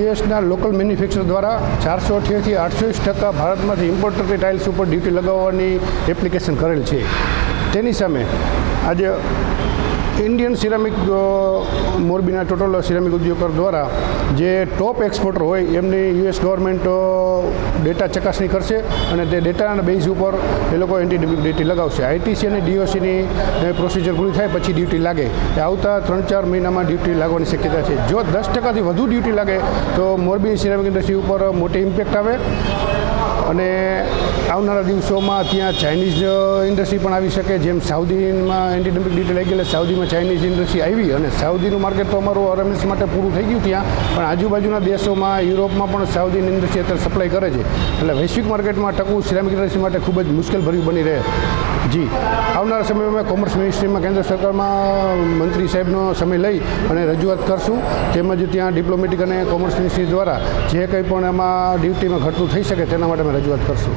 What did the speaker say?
યુએસના local manufacture દ્વારા ચારસો અઠ્યાસી આઠસો ટકા ભારતમાંથી ઇમ્પોર્ટેડ ટાઇલ્સ ઉપર ડ્યુટી લગાવવાની એપ્લિકેશન કરેલ છે. તેની સામે આજે ઇન્ડિયન સિરામિક મોરબીના ટોટલ સિરામિક ઉદ્યોગો દ્વારા જે ટોપ એક્સપોર્ટર હોય એમની યુએસ ગવર્મેન્ટ ડેટા ચકાસણી કરશે અને તે ડેટાના બેઝ ઉપર એ લોકો એન્ટી ડ્યુટી લગાવશે. આઈટીસી અને ડીઓસીની પ્રોસિજર પૂરી થાય પછી ડ્યુટી લાગે. એ આવતા ત્રણ ચાર મહિનામાં ડ્યુટી લાગવાની શક્યતા છે. જો દસ ટકાથી વધુ ડ્યુટી લાગે, તો મોરબી સિરામિક ઇન્ડસ્ટ્રી ઉપર મોટી ઇમ્પેક્ટ આવે અને આવનારા દિવસોમાં ત્યાં ચાઇનીઝ ઇન્ડસ્ટ્રી પણ આવી શકે. જેમ સાઉદીમાં એન્ટી ડમ્પિંગ ડ્યુટી લાગી એટલે સાઉદીમાં ચાઇનીઝ ઇન્ડસ્ટ્રી આવી અને સાઉદીનું માર્કેટ તો અમારું આરએમએસ માટે પૂરું થઈ ગયું ત્યાં. પણ આજુબાજુના દેશોમાં, યુરોપમાં પણ સાઉદી ઇન્ડસ્ટ્રી અત્યારે સપ્લાય કરે છે. એટલે વૈશ્વિક માર્કેટમાં ટકવું સિરામિક ઇન્ડસ્ટ્રી માટે ખૂબ જ મુશ્કેલ ભર્યું બની રહે. જી. આવનારા સમયમાં કોમર્સ મિનિસ્ટ્રીમાં કેન્દ્ર સરકારમાં મંત્રી સાહેબનો સમય લઈ અને રજૂઆત કરશું. તેમજ ત્યાં ડિપ્લોમેટિક અને કોમર્સ મિનિસ્ટ્રી દ્વારા જે કંઈ પણ એમાં ડ્યુટીમાં ઘટતું થઈ શકે, તેના માટે અમે રજૂઆત કરશું.